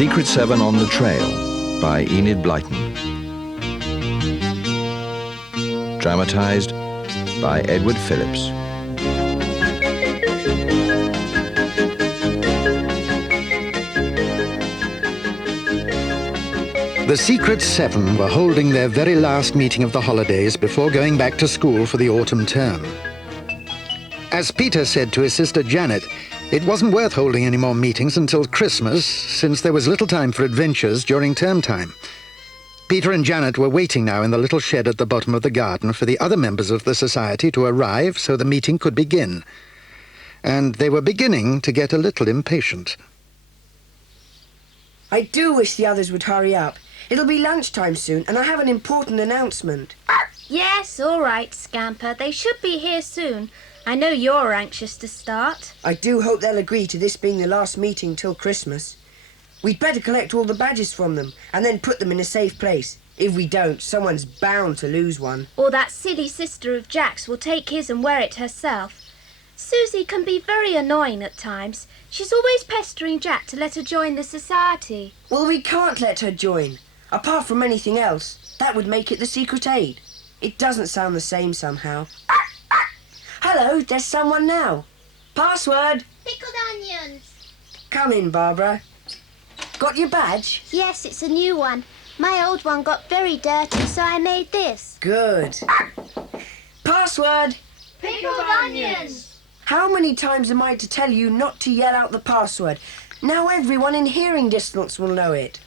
Secret 7 on the Trail by Enid Blyton. Dramatised by Edward Philips. The Secret 7 were holding their very last meeting of the holidays before going back to school for the autumn term. As Peter said to his sister Janet, it wasn't worth holding any more meetings until Christmas, since there was little time for adventures during term time. Peter and Janet were waiting now in the little shed at the bottom of the garden for the other members of the society to arrive so the meeting could begin. And they were beginning to get a little impatient. I do wish the others would hurry up. It'll be lunchtime soon, and I have an important announcement. Yes, all right, Scamper. They should be here soon. I know you're anxious to start. I do hope they'll agree to this being the last meeting till Christmas. We'd better collect all the badges from them, and then put them in a safe place. If we don't, someone's bound to lose one. Or that silly sister of Jack's will take his and wear it herself. Susie can be very annoying at times. She's always pestering Jack to let her join the society. Well, we can't let her join. Apart from anything else, that would make it the Secret 8. It doesn't sound the same somehow. Hello, there's someone now. Password. Pickled onions. Come in, Barbara. Got your badge? Yes, it's a new one. My old one got very dirty, so I made this. Good. Password. Pickled onions. How many times am I to tell you not to yell out the password? Now everyone in hearing distance will know it.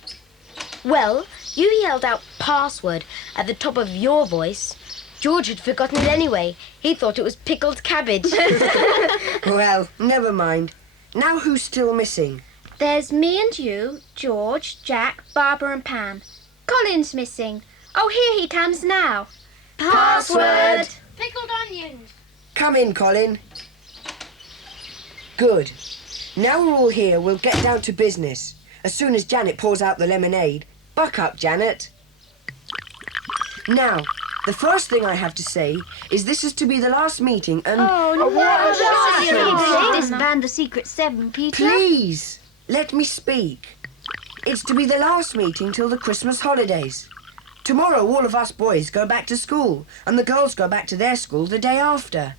Well, you yelled out password at the top of your voice. George had forgotten it anyway. He thought it was pickled cabbage. Well, never mind. Now who's still missing? There's me and you, George, Jack, Barbara and Pam. Colin's missing. Oh, here he comes now. Password. Pickled onions. Come in, Colin. Good. Now we're all here, we'll get down to business. As soon as Janet pours out the lemonade. Buck up, Janet. Now, the first thing I have to say is this is to be the last meeting and... You disband the Secret 7, Peter. Please, let me speak. It's to be the last meeting till the Christmas holidays. Tomorrow all of us boys go back to school and the girls go back to their school the day after.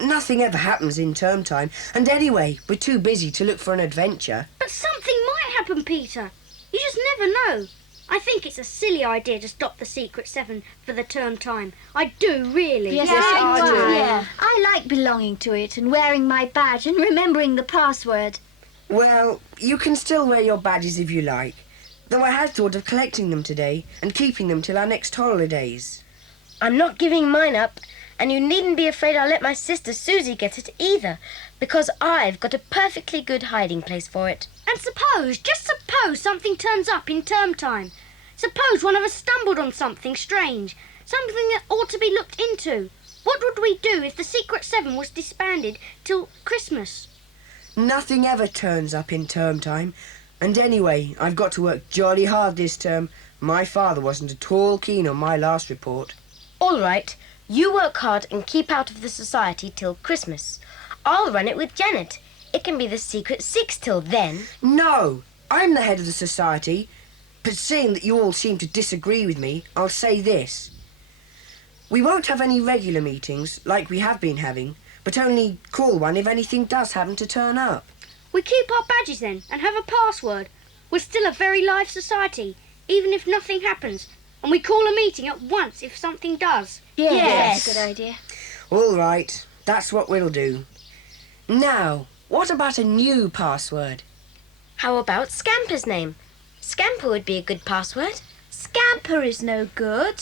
Nothing ever happens in term time, and anyway, we're too busy to look for an adventure. But something might happen, Peter. You just never know. I think it's a silly idea to stop the Secret 7 for the term time. I do, really. Yes, I do. Yeah. I like belonging to it and wearing my badge and remembering the password. Well, you can still wear your badges if you like, though I had thought of collecting them today and keeping them till our next holidays. I'm not giving mine up, and you needn't be afraid I'll let my sister Susie get it either, because I've got a perfectly good hiding place for it. And just suppose something turns up in term time. Suppose one of us stumbled on something strange, something that ought to be looked into. What would we do if the Secret 7 was disbanded till Christmas? Nothing ever turns up in term time, and anyway, I've got to work jolly hard this term. My father wasn't at all keen on my last report. All right, you work hard and keep out of the society till Christmas. I'll run it with Janet. It can be the Secret 6 till then. No, I'm the head of the society, but seeing that you all seem to disagree with me, I'll say this. We won't have any regular meetings, like we have been having, but only call one if anything does happen to turn up. We keep our badges then and have a password. We're still a very live society, even if nothing happens, and we call a meeting at once if something does. Yes. Good idea. All right, that's what we'll do. Now, what about a new password? How about Scamper's name? Scamper would be a good password. Scamper is no good.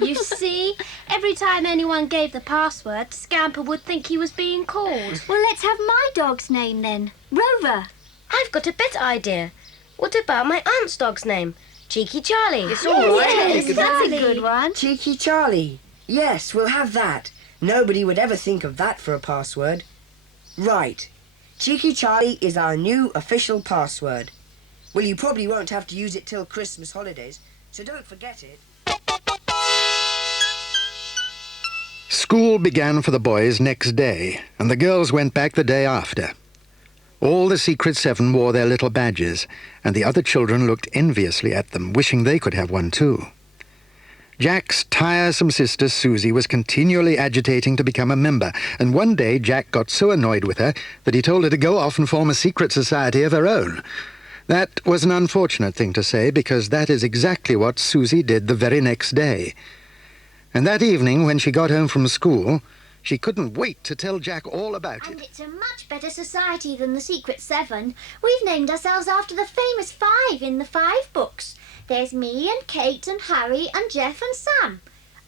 You see, every time anyone gave the password, Scamper would think he was being called. Well, let's have my dog's name then. Rover. I've got a better idea. What about my aunt's dog's name? Cheeky Charlie. It's all right. Yes, that's a good one. Cheeky Charlie. Yes, we'll have that. Nobody would ever think of that for a password. Right. Cheeky Charlie is our new official password. Well, you probably won't have to use it till Christmas holidays, so don't forget it. School began for the boys next day, and the girls went back the day after. All the Secret Seven wore their little badges, and the other children looked enviously at them, wishing they could have one too. Jack's tiresome sister Susie was continually agitating to become a member, and one day Jack got so annoyed with her that he told her to go off and form a secret society of her own. That was an unfortunate thing to say, because that is exactly what Susie did the very next day. And that evening, when she got home from school, she couldn't wait to tell Jack all about And it. it's a much better society than the Secret Seven. We've named ourselves after the famous five in the 5 books. There's me and Kate and Harry and Jeff and Sam.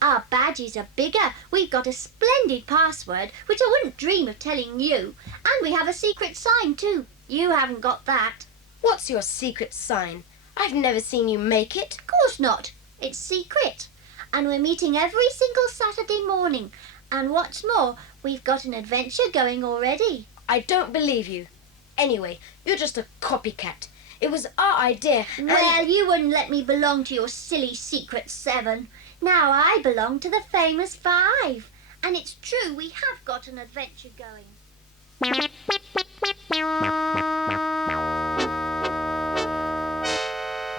Our badges are bigger. We've got a splendid password, which I wouldn't dream of telling you. And we have a secret sign too. You haven't got that. What's your secret sign? I've never seen you make it. Of course not. It's secret. And we're meeting every single Saturday morning. And what's more, we've got an adventure going already. I don't believe you. Anyway, you're just a copycat. It was our idea. Well, you wouldn't let me belong to your silly Secret Seven. Now I belong to the famous 5. And it's true, we have got an adventure going.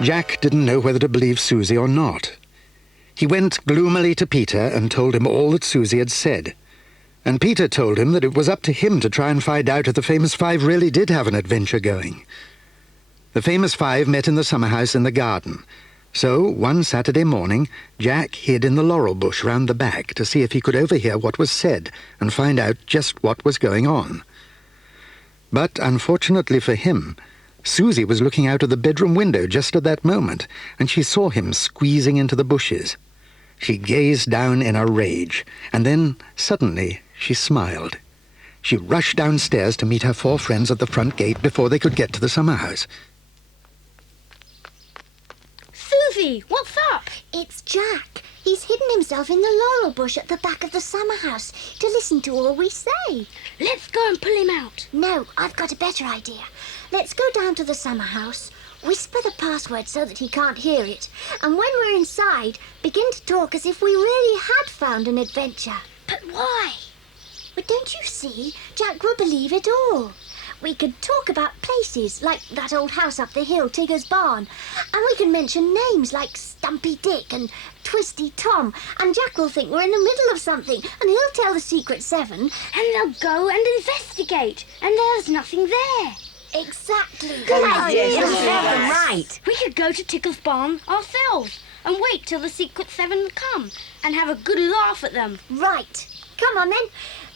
Jack didn't know whether to believe Susie or not. He went gloomily to Peter and told him all that Susie had said. And Peter told him that it was up to him to try and find out if the famous 5 really did have an adventure going. The famous 5 met in the summer house in the garden. So, one Saturday morning, Jack hid in the laurel bush round the back to see if he could overhear what was said and find out just what was going on. But, unfortunately for him, Susie was looking out of the bedroom window just at that moment, and she saw him squeezing into the bushes. She gazed down in a rage, and then, suddenly, she smiled. She rushed downstairs to meet her 4 friends at the front gate before they could get to the summer house. Susie, what's up? It's Jack. He's hidden himself in the laurel bush at the back of the summer house to listen to all we say. Let's go and pull him out. No, I've got a better idea. Let's go down to the summer house, whisper the password so that he can't hear it, and when we're inside, begin to talk as if we really had found an adventure. But why? But don't you see? Jack will believe it all. We could talk about places, like that old house up the hill, Tigger's barn, and we can mention names like Stumpy Dick and Twisty Tom, and Jack will think we're in the middle of something, and he'll tell the Secret Seven. And they'll go and investigate, and there's nothing there. Exactly. Right. We could go to Tickle's barn ourselves and wait till the Secret Seven come and have a good laugh at them. Right. Come on then.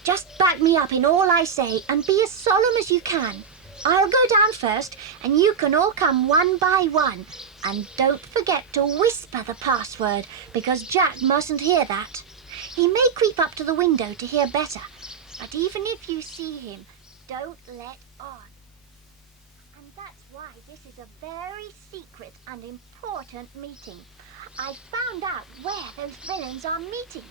Just back me up in all I say and be as solemn as you can. I'll go down first and you can all come one by one. And don't forget to whisper the password, because Jack mustn't hear that. He may creep up to the window to hear better, but even if you see him, don't let on. And that's why this is a very secret and important meeting. I found out where those villains are meeting.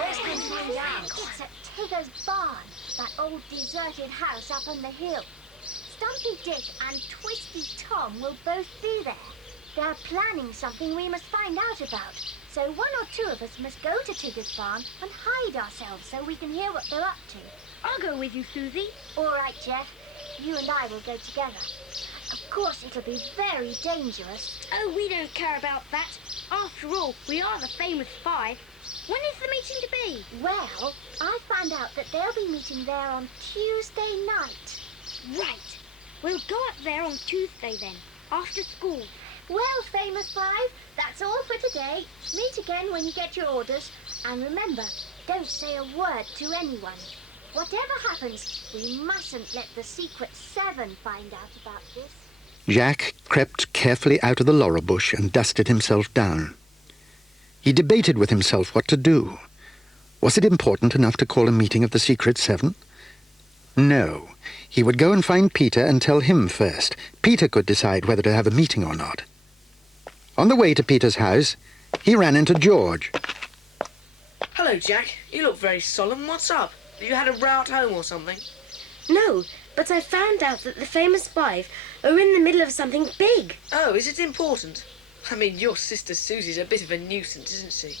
let's go find out. It's at Tigger's barn, that old deserted house up on the hill. Stumpy Dick and Twisty Tom will both be there. They're planning something we must find out about. So 1 or 2 of us must go to Tigger's barn and hide ourselves so we can hear what they're up to. I'll go with you, Susie. All right, Jeff. You and I will go together. Of course, it'll be very dangerous. Oh, we don't care about that. After all, we are the famous 5. When is the meeting to be? Well, I found out that they'll be meeting there on Tuesday night. Right. We'll go up there on Tuesday then, after school. Well, famous 5, that's all for today. Meet again when you get your orders. And remember, don't say a word to anyone. Whatever happens, we mustn't let the Secret 7 find out about this. Jack crept carefully out of the laurel bush and dusted himself down. He debated with himself what to do. Was it important enough to call a meeting of the Secret 7? No. He would go and find Peter and tell him first. Peter could decide whether to have a meeting or not. On the way to Peter's house, he ran into George. Hello, Jack. You look very solemn. What's up? Have you had a row at home or something? No, but I found out that the famous 5 are in the middle of something big. Oh, is it important? I mean, your sister Susie's a bit of a nuisance, isn't she?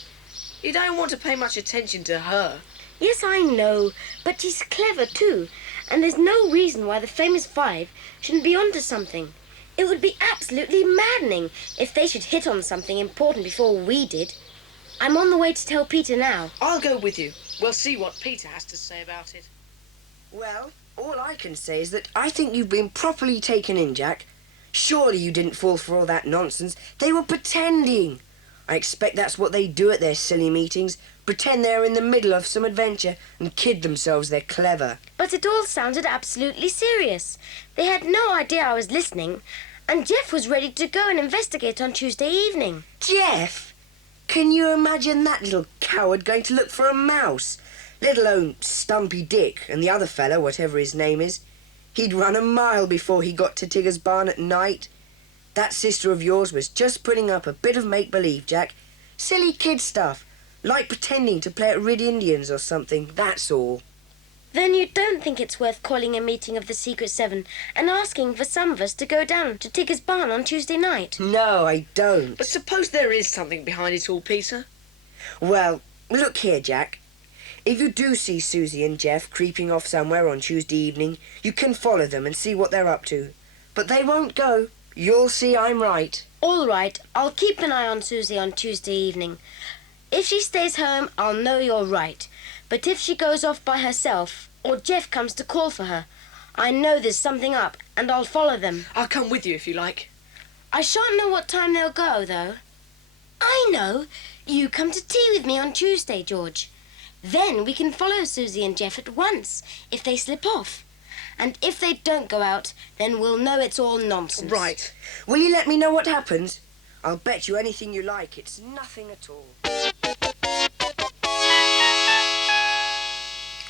You don't want to pay much attention to her. Yes, I know, but she's clever too. And there's no reason why the famous five shouldn't be onto something. It would be absolutely maddening if they should hit on something important before we did. I'm on the way to tell Peter now. I'll go with you. We'll see what Peter has to say about it. Well, all I can say is that I think you've been properly taken in, Jack. Surely you didn't fall for all that nonsense. They were pretending. I expect that's what they do at their silly meetings. Pretend they're in the middle of some adventure and kid themselves they're clever. But it all sounded absolutely serious. They had no idea I was listening, and Jeff was ready to go and investigate on Tuesday evening. Jeff? Can you imagine that little coward going to look for a mouse? Let alone Stumpy Dick and the other fellow, whatever his name is. He'd run a mile before he got to Tigger's barn at night. That sister of yours was just putting up a bit of make-believe, Jack. Silly kid stuff, like pretending to play at Rid Indians or something, that's all. Then you don't think it's worth calling a meeting of the Secret Seven and asking for some of us to go down to Tigger's barn on Tuesday night? No, I don't. But suppose there is something behind it all, Peter? Well, look here, Jack. If you do see Susie and Jeff creeping off somewhere on Tuesday evening, you can follow them and see what they're up to. But they won't go. You'll see I'm right. All right, I'll keep an eye on Susie on Tuesday evening. If she stays home, I'll know you're right. But if she goes off by herself, or Jeff comes to call for her, I know there's something up, and I'll follow them. I'll come with you if you like. I shan't know what time they'll go, though. I know. You come to tea with me on Tuesday, George. Then we can follow Susie and Jeff at once, if they slip off. And if they don't go out, then we'll know it's all nonsense. Right. Will you let me know what happens? I'll bet you anything you like. It's nothing at all.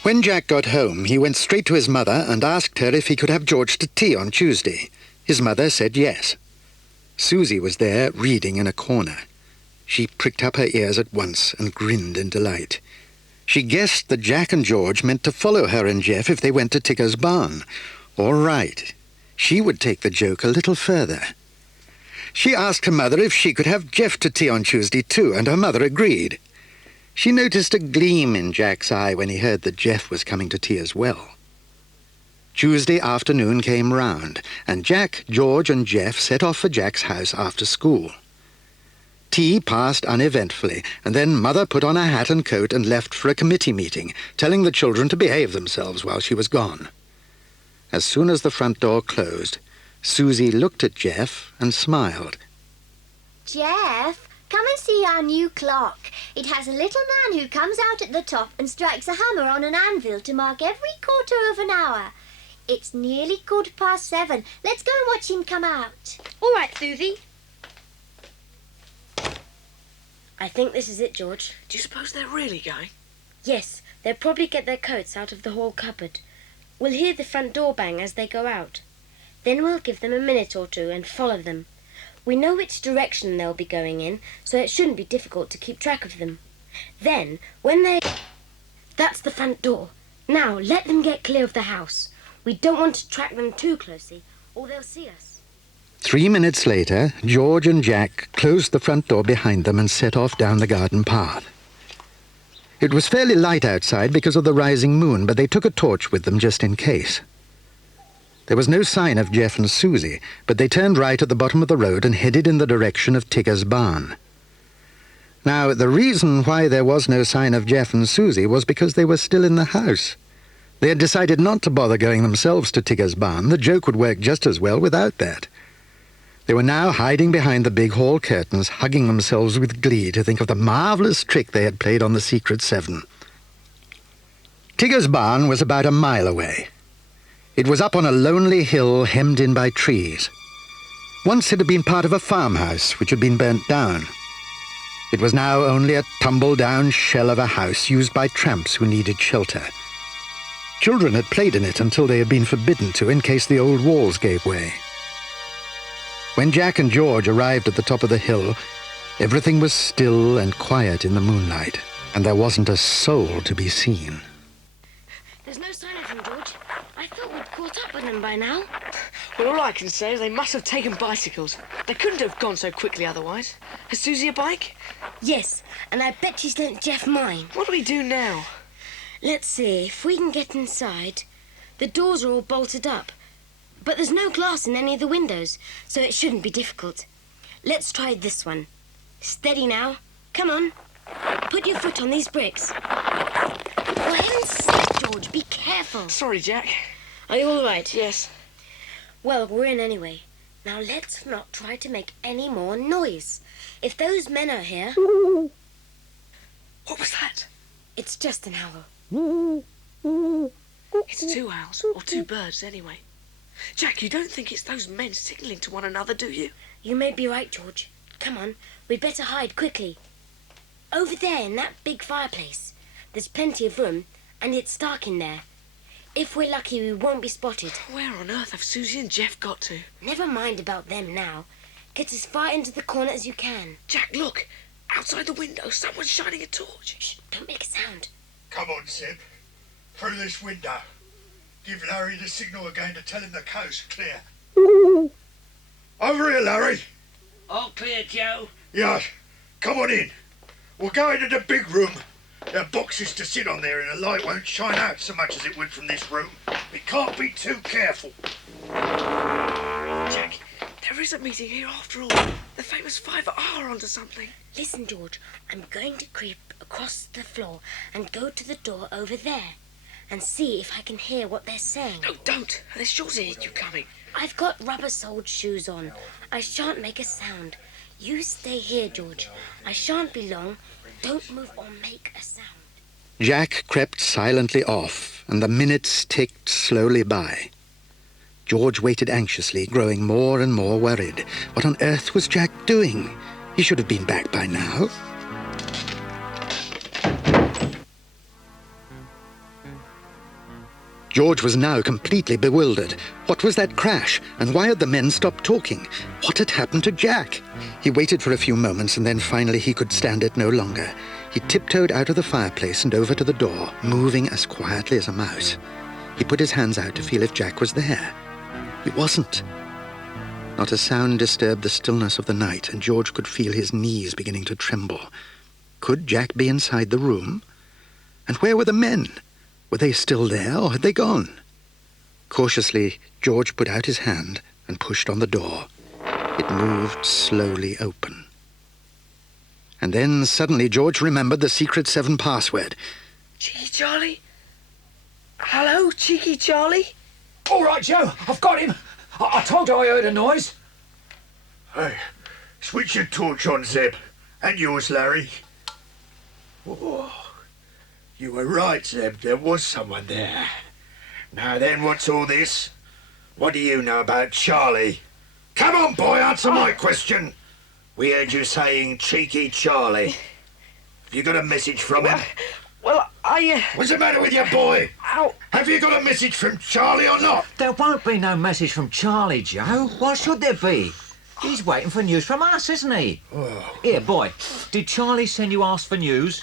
When Jack got home, he went straight to his mother and asked her if he could have George to tea on Tuesday. His mother said yes. Susie was there, reading in a corner. She pricked up her ears at once and grinned in delight. She guessed that Jack and George meant to follow her and Jeff if they went to Tigger's barn. All right. She would take the joke a little further. She asked her mother if she could have Jeff to tea on Tuesday too, and her mother agreed. She noticed a gleam in Jack's eye when he heard that Jeff was coming to tea as well. Tuesday afternoon came round, and Jack, George and Jeff set off for Jack's house after school. Tea passed uneventfully, and then Mother put on a hat and coat and left for a committee meeting, telling the children to behave themselves while she was gone. As soon as the front door closed, Susie looked at Jeff and smiled. Jeff, come and see our new clock. It has a little man who comes out at the top and strikes a hammer on an anvil to mark every quarter of an hour. It's nearly 7:15. Let's go and watch him come out. All right, Susie. I think this is it, George. Do you suppose they're really going? Yes, they'll probably get their coats out of the hall cupboard. We'll hear the front door bang as they go out. Then we'll give them a minute or two and follow them. We know which direction they'll be going in, so it shouldn't be difficult to keep track of them. Then, when they... That's the front door. Now, let them get clear of the house. We don't want to track them too closely, or they'll see us. 3 minutes later, George and Jack closed the front door behind them and set off down the garden path. It was fairly light outside because of the rising moon, but they took a torch with them just in case. There was no sign of Jeff and Susie, but they turned right at the bottom of the road and headed in the direction of Tigger's barn. Now, the reason why there was no sign of Jeff and Susie was because they were still in the house. They had decided not to bother going themselves to Tigger's barn. The joke would work just as well without that. They were now hiding behind the big hall curtains, hugging themselves with glee to think of the marvellous trick they had played on the Secret Seven. Tigger's barn was about a mile away. It was up on a lonely hill hemmed in by trees. Once it had been part of a farmhouse which had been burnt down. It was now only a tumble-down shell of a house used by tramps who needed shelter. Children had played in it until they had been forbidden to in case the old walls gave way. When Jack and George arrived at the top of the hill, everything was still and quiet in the moonlight, and there wasn't a soul to be seen. There's no sign of them, George. I thought we'd caught up with them by now. Well, all I can say is they must have taken bicycles. They couldn't have gone so quickly otherwise. Has Susie a bike? Yes, and I bet she's lent Jeff mine. What do we do now? Let's see, if we can get inside. The doors are all bolted up. But there's no glass in any of the windows, so it shouldn't be difficult. Let's try this one. Steady now. Come on. Put your foot on these bricks. For heaven's sake, George, be careful. Sorry, Jack. Are you all right? Yes. Well, we're in anyway. Now let's not try to make any more noise. If those men are here... What was that? It's just an owl. It's two owls, or two birds anyway. Jack, you don't think it's those men signalling to one another, do you? You may be right, George. Come on, we'd better hide quickly. Over there in that big fireplace. There's plenty of room, and it's dark in there. If we're lucky, we won't be spotted. Where on earth have Susie and Jeff got to? Never mind about them now. Get as far into the corner as you can. Jack, look! Outside the window, someone's shining a torch. Shh, don't make a sound. Come on, Zeb. Through this window. Give Larry the signal again to tell him the coast's clear. Over here, Larry. All clear, Joe. Yes. Come on in. We'll go into the big room. There are boxes to sit on there and the light won't shine out so much as it would from this room. We can't be too careful. Jack, there is a meeting here after all. The famous 5 are onto something. Listen, George, I'm going to creep across the floor and go to the door over there and see if I can hear what they're saying. No, don't. There's sure to hear you coming. I've got rubber-soled shoes on. I shan't make a sound. You stay here, George. I shan't be long. Don't move or make a sound. Jack crept silently off, and the minutes ticked slowly by. George waited anxiously, growing more and more worried. What on earth was Jack doing? He should have been back by now. George was now completely bewildered. What was that crash? And why had the men stopped talking? What had happened to Jack? He waited for a few moments, and then finally he could stand it no longer. He tiptoed out of the fireplace and over to the door, moving as quietly as a mouse. He put his hands out to feel if Jack was there. He wasn't. Not a sound disturbed the stillness of the night, and George could feel his knees beginning to tremble. Could Jack be inside the room? And where were the men? Were they still there, or had they gone? Cautiously, George put out his hand and pushed on the door. It moved slowly open. And then, suddenly, George remembered the secret 7 password. Cheeky Charlie? Hello, Cheeky Charlie? All right, Joe, I've got him. I told you I heard a noise. Hey, switch your torch on, Zeb. And yours, Larry. Oh, you were right, Zeb. There was someone there. Now then, what's all this? What do you know about Charlie? Come on, boy, answer my question. We heard you saying Cheeky Charlie. Have you got a message from him? Well, What's the matter with you, boy? Ow. Have you got a message from Charlie or not? There won't be no message from Charlie, Joe. Why should there be? He's waiting for news from us, isn't he? Oh. Here, boy, did Charlie send you ask for news?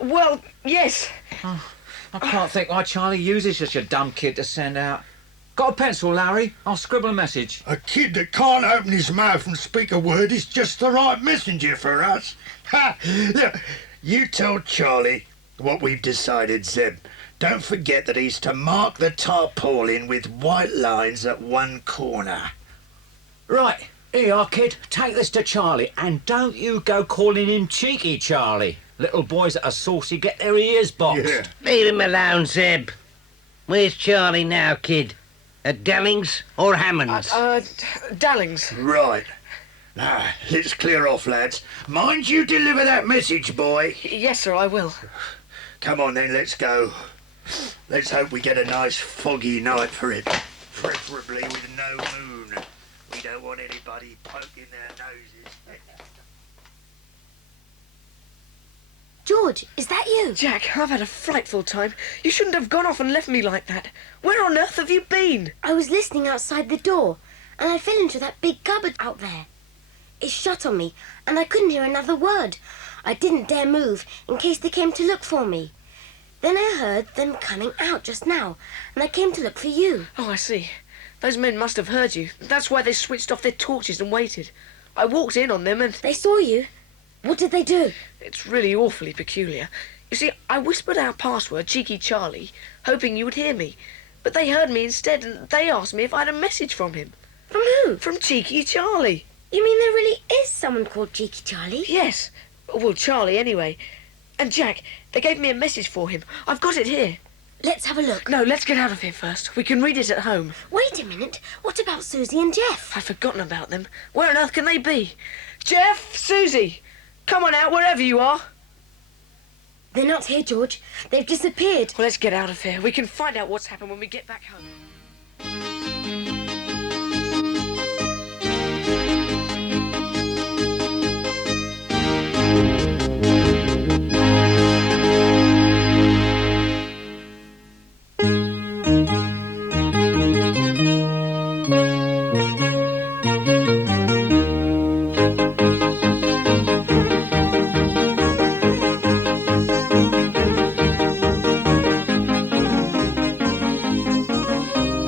Well, yes. I can't think why Charlie uses such a dumb kid to send out. Got a pencil, Larry? I'll scribble a message. A kid that can't open his mouth and speak a word is just the right messenger for us. Ha! Look, you tell Charlie what we've decided, Zeb. Don't forget that he's to mark the tarpaulin with white lines at one corner. Right, here you are, kid. Take this to Charlie, and don't you go calling him Cheeky Charlie. Little boys that are saucy get their ears boxed. Yeah. Leave him alone, Zeb. Where's Charlie now, kid? At Dallings or Hammond's? Dallings. Right. Now, let's clear off, lads. Mind you deliver that message, boy. Yes, sir, I will. Come on then, let's go. Let's hope we get a nice foggy night for it. Preferably with no moon. We don't want anybody poking their noses. George, is that you? Jack, I've had a frightful time. You shouldn't have gone off and left me like that. Where on earth have you been? I was listening outside the door, and I fell into that big cupboard out there. It shut on me, and I couldn't hear another word. I didn't dare move, in case they came to look for me. Then I heard them coming out just now, and I came to look for you. Oh, I see. Those men must have heard you. That's why they switched off their torches and waited. I walked in on them and... They saw you? What did they do? It's really awfully peculiar. You see, I whispered our password, Cheeky Charlie, hoping you would hear me. But they heard me instead, and they asked me if I had a message from him. From who? From Cheeky Charlie. You mean there really is someone called Cheeky Charlie? Yes. Well, Charlie, anyway. And Jack, they gave me a message for him. I've got it here. Let's have a look. No, let's get out of here first. We can read it at home. Wait a minute. What about Susie and Jeff? I've forgotten about them. Where on earth can they be? Jeff, Susie, come on out wherever you are. They're not here, George. They've disappeared. Well, let's get out of here. We can find out what's happened when we get back home.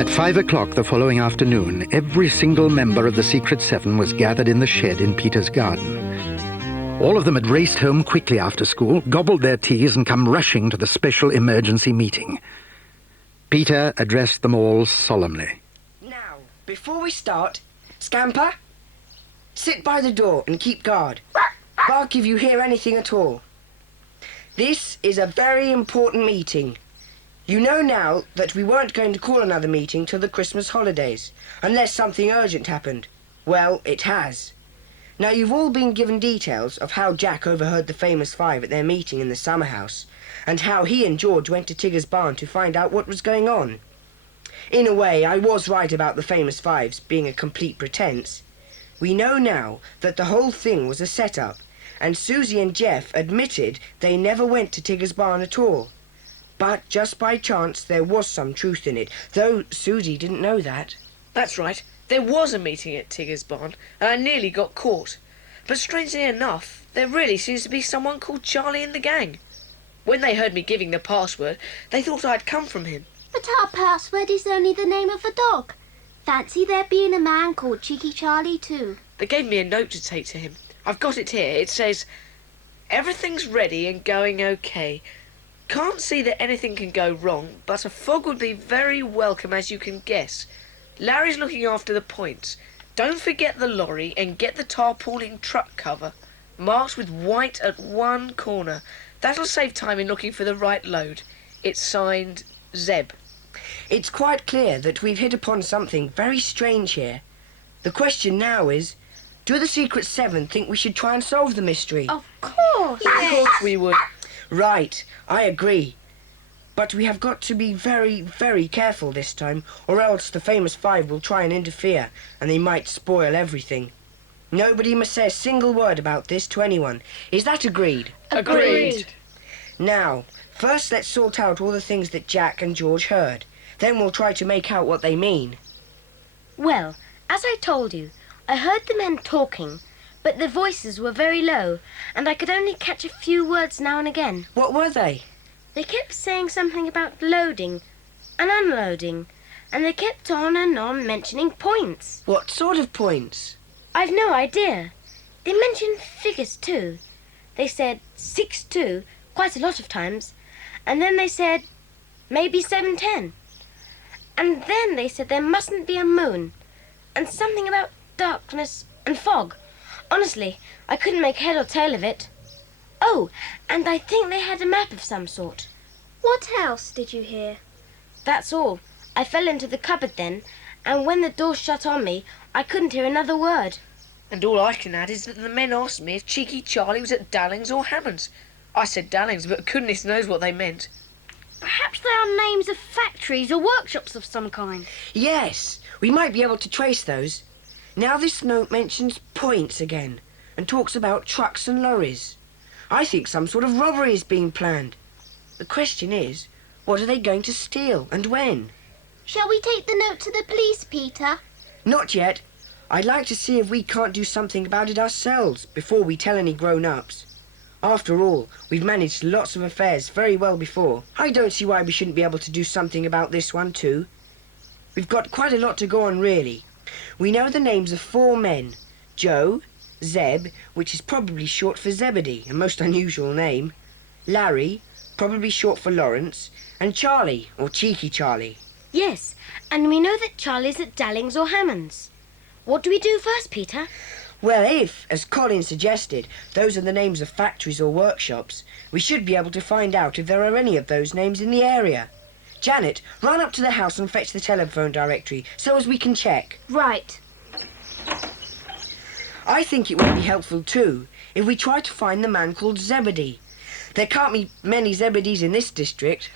At 5 o'clock the following afternoon, every single member of the Secret Seven was gathered in the shed in Peter's garden. All of them had raced home quickly after school, gobbled their teas, and come rushing to the special emergency meeting. Peter addressed them all solemnly. Now, before we start, Scamper, sit by the door and keep guard. Bark if you hear anything at all. This is a very important meeting. You know now that we weren't going to call another meeting till the Christmas holidays, unless something urgent happened. Well, it has. Now, you've all been given details of how Jack overheard the famous five at their meeting in the summer house, and how he and George went to Tigger's barn to find out what was going on. In a way, I was right about the famous fives being a complete pretense. We know now that the whole thing was a set-up, and Susie and Jeff admitted they never went to Tigger's barn at all. But just by chance there was some truth in it, though Susie didn't know that. That's right. There was a meeting at Tigger's barn, and I nearly got caught. But strangely enough, there really seems to be someone called Charlie in the gang. When they heard me giving the password, they thought I'd come from him. But our password is only the name of a dog. Fancy there being a man called Cheeky Charlie too. They gave me a note to take to him. I've got it here. It says, "Everything's ready and going okay. Can't see that anything can go wrong, but a fog would be very welcome, as you can guess. Larry's looking after the points. Don't forget the lorry and get the tarpaulin truck cover, marked with white at one corner. That'll save time in looking for the right load. It's signed Zeb." It's quite clear that we've hit upon something very strange here. The question now is, do the Secret Seven think we should try and solve the mystery? Of course. Of course we would. Right, I agree. But we have got to be very, very careful this time, or else the famous five will try and interfere, and they might spoil everything. Nobody must say a single word about this to anyone. Is that agreed? Agreed. Now, first let's sort out all the things that Jack and George heard. Then we'll try to make out what they mean. Well, as I told you, I heard the men talking, but their voices were very low, and I could only catch a few words now and again. What were they? They kept saying something about loading and unloading, and they kept on and on mentioning points. What sort of points? I've no idea. They mentioned figures too. They said 6-2 quite a lot of times, and then they said maybe 7-10. And then they said there mustn't be a moon, and something about darkness and fog. Honestly, I couldn't make head or tail of it. Oh, and I think they had a map of some sort. What else did you hear? That's all. I fell into the cupboard then, and when the door shut on me, I couldn't hear another word. And all I can add is that the men asked me if Cheeky Charlie was at Dalling's or Hammond's. I said Dalling's, but goodness knows what they meant. Perhaps they are names of factories or workshops of some kind. Yes, we might be able to trace those. Now this note mentions points again, and talks about trucks and lorries. I think some sort of robbery is being planned. The question is, what are they going to steal and when? Shall we take the note to the police, Peter? Not yet. I'd like to see if we can't do something about it ourselves before we tell any grown-ups. After all, we've managed lots of affairs very well before. I don't see why we shouldn't be able to do something about this one too. We've got quite a lot to go on, really. We know the names of 4 men. Joe, Zeb, which is probably short for Zebedee, a most unusual name. Larry, probably short for Lawrence. And Charlie, or Cheeky Charlie. Yes, and we know that Charlie's at Dallings or Hammond's. What do we do first, Peter? Well, if, as Colin suggested, those are the names of factories or workshops, we should be able to find out if there are any of those names in the area. Janet, run up to the house and fetch the telephone directory so as we can check. Right. I think it would be helpful too if we try to find the man called Zebedee. There can't be many Zebedees in this district.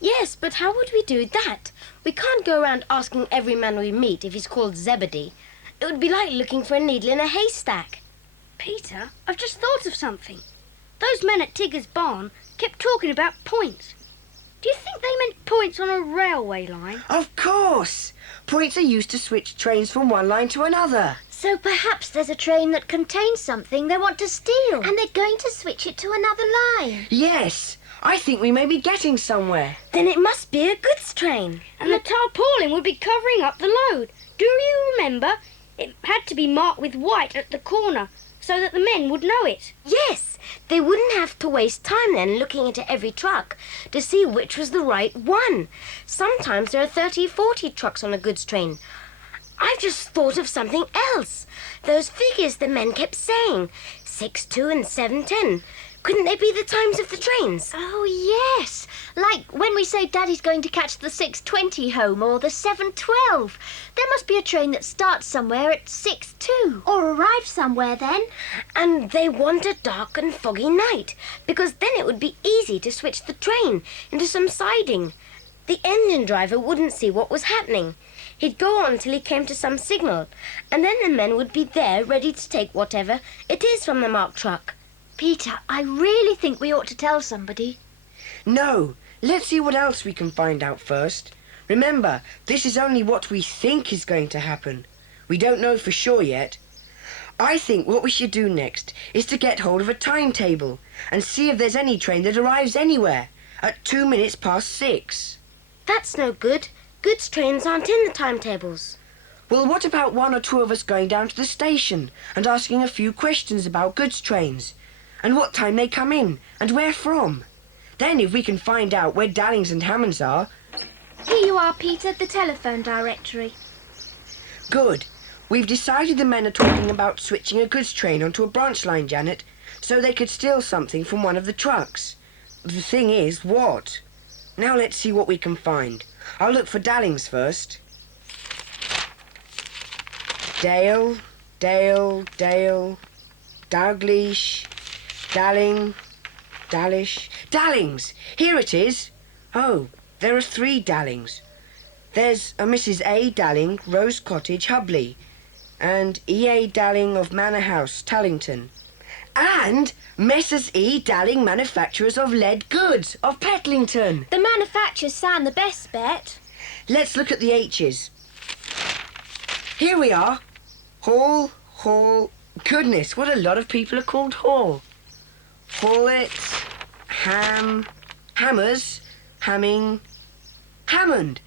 Yes, but how would we do that? We can't go around asking every man we meet if he's called Zebedee. It would be like looking for a needle in a haystack. Peter, I've just thought of something. Those men at Tigger's barn kept talking about points. Do you think they meant points on a railway line? Of course! Points are used to switch trains from one line to another. So perhaps there's a train that contains something they want to steal. And they're going to switch it to another line. Yes, I think we may be getting somewhere. Then it must be a goods train. And the tarpaulin would be covering up the load. Do you remember? It had to be marked with white at the corner so that the men would know it. Yes, they wouldn't have to waste time then looking into every truck to see which was the right one. Sometimes there are 30, 40 trucks on a goods train. I've just thought of something else. Those figures the men kept saying, 6:2 and 7:10. Couldn't they be the times of the trains? Oh, yes. Like when we say Daddy's going to catch the 6:20 home or the 7:12. There must be a train that starts somewhere at 6:2. Or arrives somewhere then. And they want a dark and foggy night, because then it would be easy to switch the train into some siding. The engine driver wouldn't see what was happening. He'd go on till he came to some signal, and then the men would be there ready to take whatever it is from the marked truck. Peter, I really think we ought to tell somebody. No, let's see what else we can find out first. Remember, this is only what we think is going to happen. We don't know for sure yet. I think what we should do next is to get hold of a timetable and see if there's any train that arrives anywhere at 2 minutes past 6. That's no good. Goods trains aren't in the timetables. Well, what about one or two of us going down to the station and asking a few questions about goods trains and what time they come in and where from? Then if we can find out where Dallings and Hammonds are... Here you are, Peter, the telephone directory. Good. We've decided the men are talking about switching a goods train onto a branch line, Janet, so they could steal something from one of the trucks. The thing is, what? Now let's see what we can find. I'll look for Dallings first. Dale, Dalglish, Dalling, Dallish, Dallings! Here it is! Oh, there are 3 Dallings. There's a Mrs. A. Dalling, Rose Cottage, Hubley, and E.A. Dalling of Manor House, Tallington, and Messrs. E. Dalling, manufacturers of lead goods, of Petlington. The manufacturers sound the best bet. Let's look at the H's. Here we are. Hall. Goodness, what a lot of people are called Hall. Hallett, Hammers, Hamming, Hammond.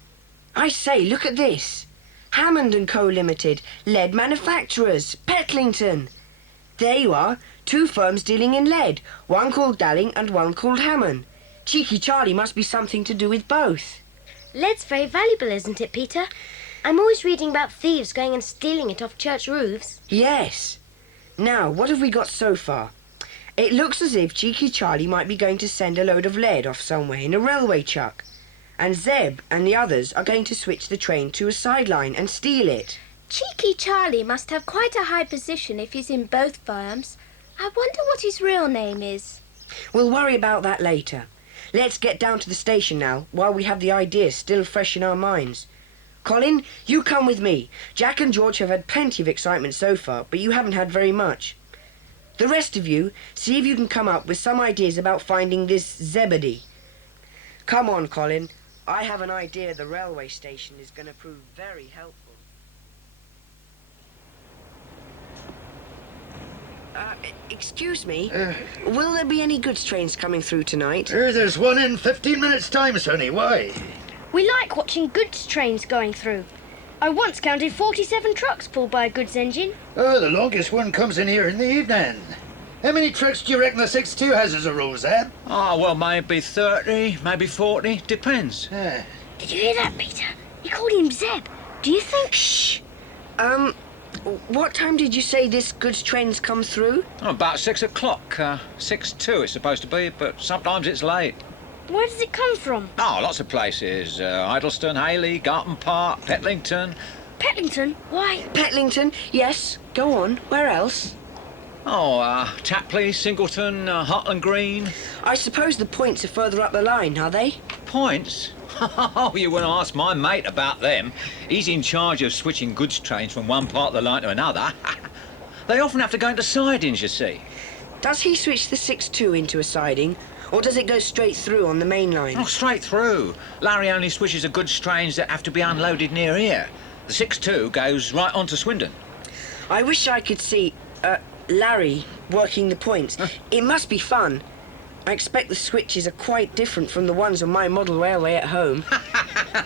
I say, look at this. Hammond & Co. Limited, lead manufacturers, Petlington. There you are, 2 firms dealing in lead, one called Dalling and one called Hammond. Cheeky Charlie must be something to do with both. Lead's very valuable, isn't it, Peter? I'm always reading about thieves going and stealing it off church roofs. Yes. Now, what have we got so far? It looks as if Cheeky Charlie might be going to send a load of lead off somewhere in a railway truck. And Zeb and the others are going to switch the train to a sideline and steal it. Cheeky Charlie must have quite a high position if he's in both firms. I wonder what his real name is. We'll worry about that later. Let's get down to the station now, while we have the ideas still fresh in our minds. Colin, you come with me. Jack and George have had plenty of excitement so far, but you haven't had very much. The rest of you, see if you can come up with some ideas about finding this Zebedee. Come on, Colin. I have an idea the railway station is going to prove very helpful. Excuse me, will there be any goods trains coming through tonight? There's one in 15 minutes' time, Sonny. Why? We like watching goods trains going through. I once counted 47 trucks pulled by a goods engine. Oh, the longest one comes in here in the evening. How many trucks do you reckon the 6-2 has as a rule, Zeb? Oh, well, maybe 30, maybe 40, depends. Did you hear that, Peter? You called him Zeb. Do you think... Shh! What time did you say this goods train's come through? Oh, about 6 o'clock. 6:02 it's supposed to be, but sometimes it's late. Where does it come from? Oh, lots of places. Idleston, Hayley, Garton Park, Petlington. Petlington? Why? Petlington, yes. Go on. Where else? Oh, Tapley, Singleton, Hartland Green. I suppose the points are further up the line, are they? Points? Oh, you wouldn't ask my mate about them. He's in charge of switching goods trains from one part of the line to another. They often have to go into sidings, you see. Does he switch the 6-2 into a siding, or does it go straight through on the main line? Oh, straight through. Larry only switches the goods trains that have to be unloaded near here. The 6-2 goes right on to Swindon. I wish I could see, Larry working the points. It must be fun. I expect the switches are quite different from the ones on my model railway at home.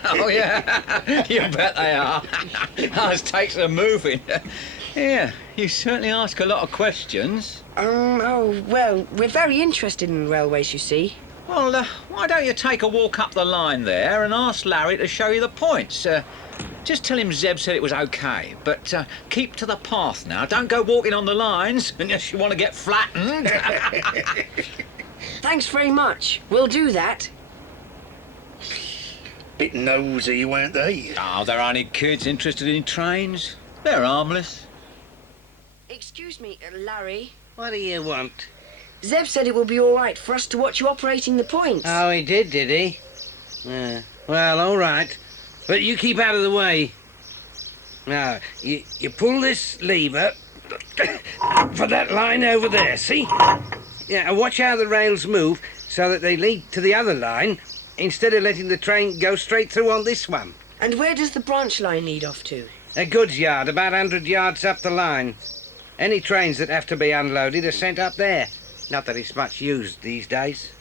Oh, yeah. You bet they are. Ours takes a moving. Yeah, you certainly ask a lot of questions. Oh, well, we're very interested in railways, you see. Well, why don't you take a walk up the line there and ask Larry to show you the points? Just tell him Zeb said it was OK, but keep to the path now. Don't go walking on the lines unless you want to get flattened. Thanks very much. We'll do that. Bit nosy, weren't they? Oh, they're only kids interested in trains. They're harmless. Excuse me, Larry. What do you want? Zeb said it will be all right for us to watch you operating the points. Oh, he did he? Well, all right. But you keep out of the way. Now, you pull this lever for that line over there, see? Yeah, and watch how the rails move so that they lead to the other line instead of letting the train go straight through on this one. And where does the branch line lead off to? A goods yard, about 100 yards up the line. Any trains that have to be unloaded are sent up there. Not that it's much used these days.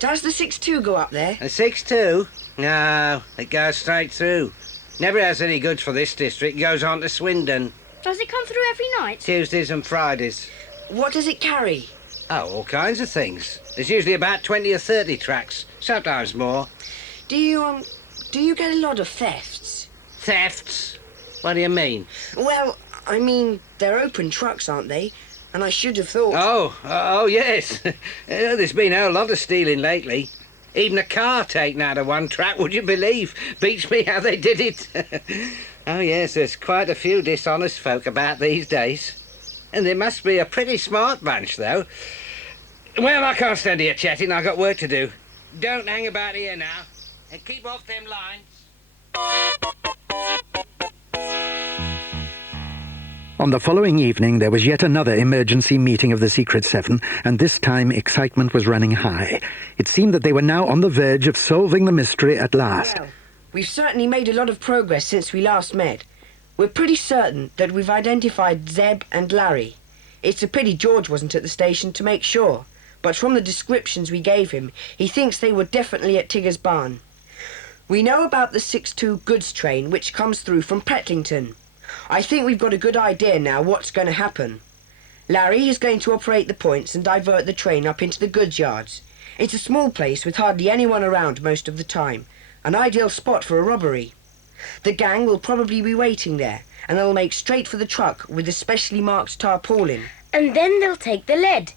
Does the 6-2 go up there? A 6-2? No, it goes straight through. Never has any goods for this district. It goes on to Swindon. Does it come through every night? Tuesdays and Fridays. What does it carry? Oh, all kinds of things. There's usually about 20 or 30 tracks, sometimes more. Do you get a lot of thefts? Thefts? What do you mean? Well, I mean, they're open trucks, aren't they? And I should have thought... Oh, yes. There's been a lot of stealing lately. Even a car taken out of one track, would you believe? Beats me how they did it. Oh, yes, there's quite a few dishonest folk about these days. And they must be a pretty smart bunch, though. Well, I can't stand here chatting. I've got work to do. Don't hang about here now. And keep off them lines. On the following evening, there was yet another emergency meeting of the Secret Seven, and this time excitement was running high. It seemed that they were now on the verge of solving the mystery at last. Well, we've certainly made a lot of progress since we last met. We're pretty certain that we've identified Zeb and Larry. It's a pity George wasn't at the station to make sure, but from the descriptions we gave him, he thinks they were definitely at Tigger's barn. We know about the 6-2 goods train, which comes through from Petlington. I think we've got a good idea now what's going to happen. Larry is going to operate the points and divert the train up into the goods yards. It's a small place with hardly anyone around most of the time. An ideal spot for a robbery. The gang will probably be waiting there, and they'll make straight for the truck with a specially marked tarpaulin. And then they'll take the lead,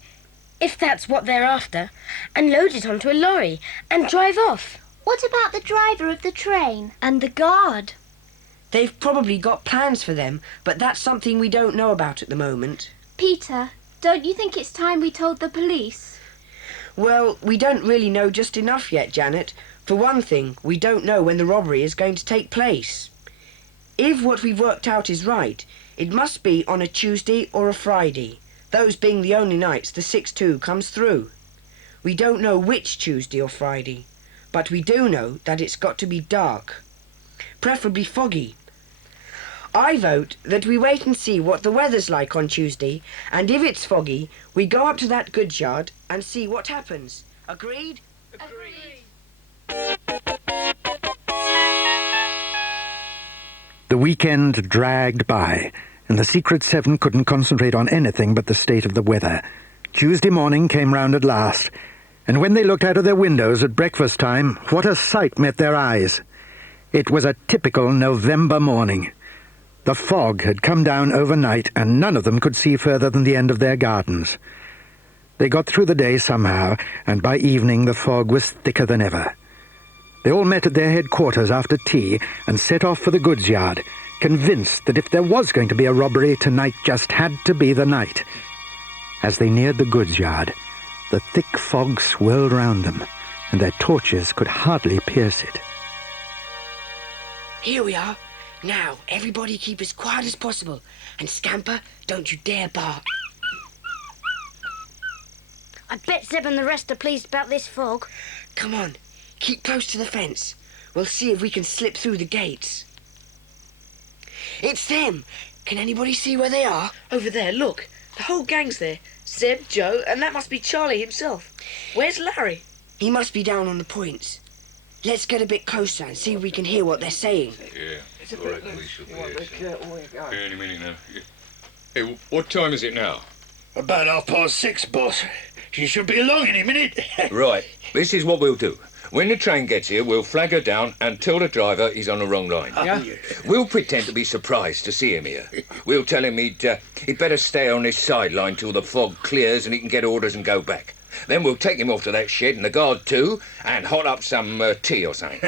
if that's what they're after, and load it onto a lorry and drive off. What about the driver of the train and the guard? They've probably got plans for them, but that's something we don't know about at the moment. Peter, don't you think it's time we told the police? Well, we don't really know just enough yet, Janet. For one thing, we don't know when the robbery is going to take place. If what we've worked out is right, it must be on a Tuesday or a Friday, those being the only nights the 6-2 comes through. We don't know which Tuesday or Friday, but we do know that it's got to be dark, preferably foggy. I vote that we wait and see what the weather's like on Tuesday, and if it's foggy, we go up to that goods yard and see what happens. Agreed? Agreed. The weekend dragged by, and the Secret Seven couldn't concentrate on anything but the state of the weather. Tuesday morning came round at last, and when they looked out of their windows at breakfast time, what a sight met their eyes. It was a typical November morning. The fog had come down overnight, and none of them could see further than the end of their gardens. They got through the day somehow, and by evening the fog was thicker than ever. They all met at their headquarters after tea and set off for the goods yard, convinced that if there was going to be a robbery, tonight just had to be the night. As they neared the goods yard, the thick fog swirled round them, and their torches could hardly pierce it. Here we are. Now, everybody keep as quiet as possible. And Scamper, don't you dare bark. I bet Zeb and the rest are pleased about this fog. Come on, keep close to the fence. We'll see if we can slip through the gates. It's them. Can anybody see where they are? Over there, look. The whole gang's there. Zeb, Joe, and that must be Charlie himself. Where's Larry? He must be down on the points. Let's get a bit closer and see if we can hear what they're saying. Yeah, I reckon we should be here. Any minute now. Hey, what time is it now? About 6:30, boss. She should be along any minute. Right, this is what we'll do. When the train gets here, we'll flag her down and tell the driver he's on the wrong line. Yeah? We'll pretend to be surprised to see him here. We'll tell him he'd better stay on this sideline till the fog clears and he can get orders and go back. Then we'll take him off to that shed and the guard too, and hot up some tea or something.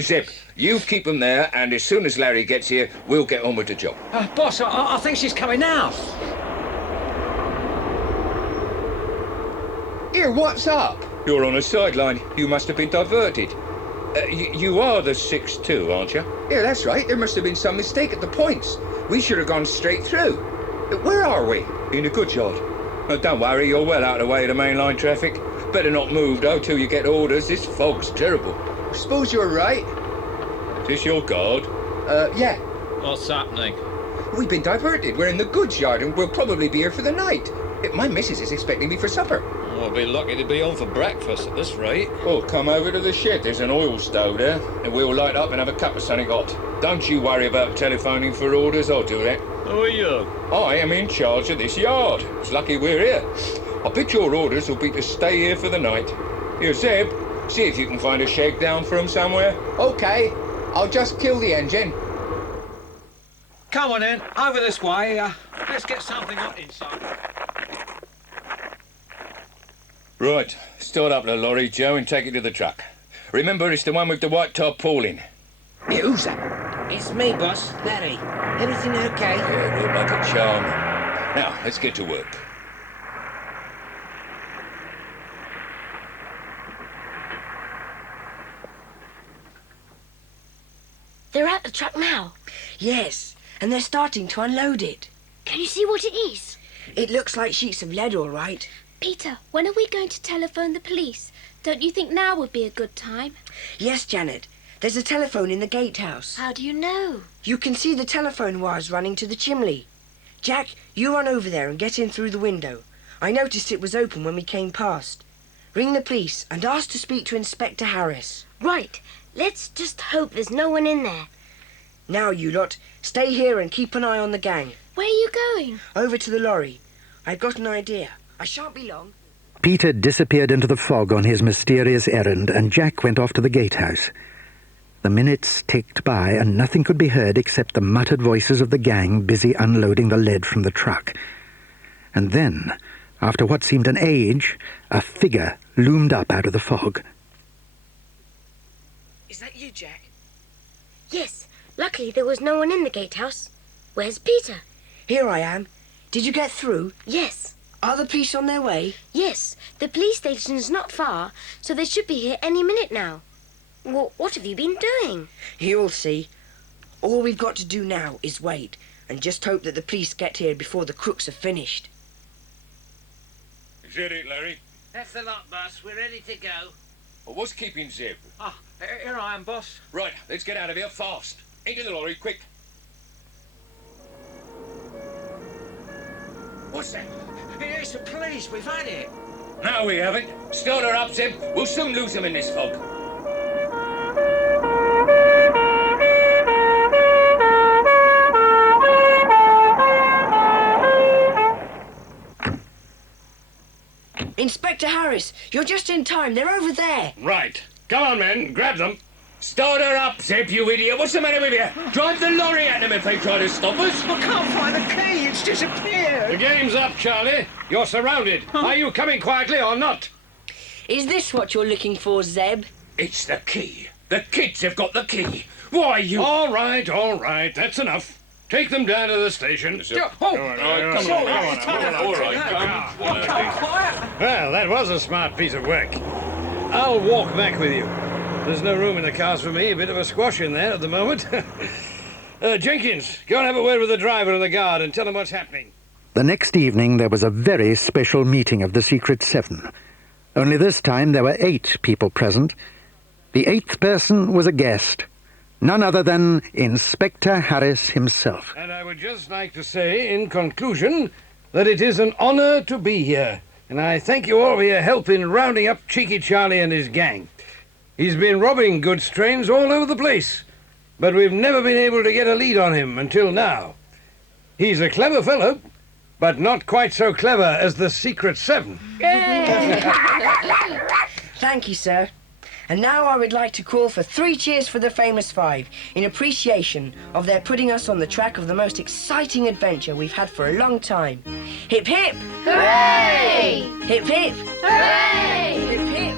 Zeb, you keep him there, and as soon as Larry gets here, we'll get on with the job. Boss, I think she's coming now. Here, what's up? You're on a sideline. You must have been diverted. You are the 6-2, aren't you? Yeah, that's right. There must have been some mistake at the points. We should have gone straight through. Where are we? In the goods yard. Don't worry, you're well out of the way of the mainline traffic. Better not move, though, till you get orders. This fog's terrible. I suppose you're right. Is this your guard? Yeah. What's happening? We've been diverted. We're in the goods yard and we'll probably be here for the night. My missus is expecting me for supper. We'll be lucky to be on for breakfast at this rate. Oh, come over to the shed. There's an oil stove there, and we'll light up and have a cup of something hot. Don't you worry about telephoning for orders. I'll do that. Who are you? I am in charge of this yard. It's lucky we're here. I bet your orders will be to stay here for the night. Here, Zeb, see if you can find a shakedown for 'em somewhere. OK, I'll just kill the engine. Come on in, over this way. Let's get something hot inside. Right, start up the lorry, Joe, and take it to the truck. Remember, it's the one with the white tarpaulin. Hey, who's that? It's me, boss. Larry. Everything okay? Yeah, we'll make a charm. Now, let's get to work. They're at the truck now. Yes, and they're starting to unload it. Can you see what it is? It looks like sheets of lead, all right. Peter, when are we going to telephone the police? Don't you think now would be a good time? Yes, Janet. There's a telephone in the gatehouse. How do you know? You can see the telephone wires running to the chimney. Jack, you run over there and get in through the window. I noticed it was open when we came past. Ring the police and ask to speak to Inspector Harris. Right. Let's just hope there's no one in there. Now, you lot, stay here and keep an eye on the gang. Where are you going? Over to the lorry. I've got an idea. I shan't be long. Peter disappeared into the fog on his mysterious errand, and Jack went off to the gatehouse. The minutes ticked by, and nothing could be heard except the muttered voices of the gang busy unloading the lead from the truck. And then, after what seemed an age, a figure loomed up out of the fog. Is that you, Jack? Yes. Luckily, there was no one in the gatehouse. Where's Peter? Here I am. Did you get through? Yes. Are the police on their way? Yes. The police station's not far, so they should be here any minute now. Well, what have you been doing? You'll see. All we've got to do now is wait and just hope that the police get here before the crooks have finished. Is that it, Larry? That's the lot, boss. We're ready to go. Well, what's keeping Zeb? Here I am, boss. Right, let's get out of here fast. Into the lorry, quick. What's that? It's the police, we've had it. No, we haven't. Start her up, Zeb. We'll soon lose them in this fog. Inspector Harris, you're just in time. They're over there. Right. Come on, men. Grab them. Start her up, Zeb, you idiot. What's the matter with you? Drive the lorry at them if they try to stop us. I can't find the key. It's disappeared. The game's up, Charlie. You're surrounded. Are you coming quietly or not? Is this what you're looking for, Zeb? It's the key. The kids have got the key. Why, you... All right. That's enough. Take them down to the station. Well, that was a smart piece of work. I'll walk back with you. There's no room in the cars for me. A bit of a squash in there at the moment. Jenkins, go and have a word with the driver and the guard and tell them what's happening. The next evening there was a very special meeting of the Secret Seven. Only this time there were 8 people present. The 8th person was a guest. None other than Inspector Harris himself. And I would just like to say, in conclusion, that it is an honor to be here. And I thank you all for your help in rounding up Cheeky Charlie and his gang. He's been robbing goods trains all over the place, but we've never been able to get a lead on him until now. He's a clever fellow, but not quite so clever as the Secret Seven. Thank you, sir. And now I would like to call for 3 cheers for the famous 5 in appreciation of their putting us on the track of the most exciting adventure we've had for a long time. Hip hip! Hooray! Hip hip! Hooray! Hip hip!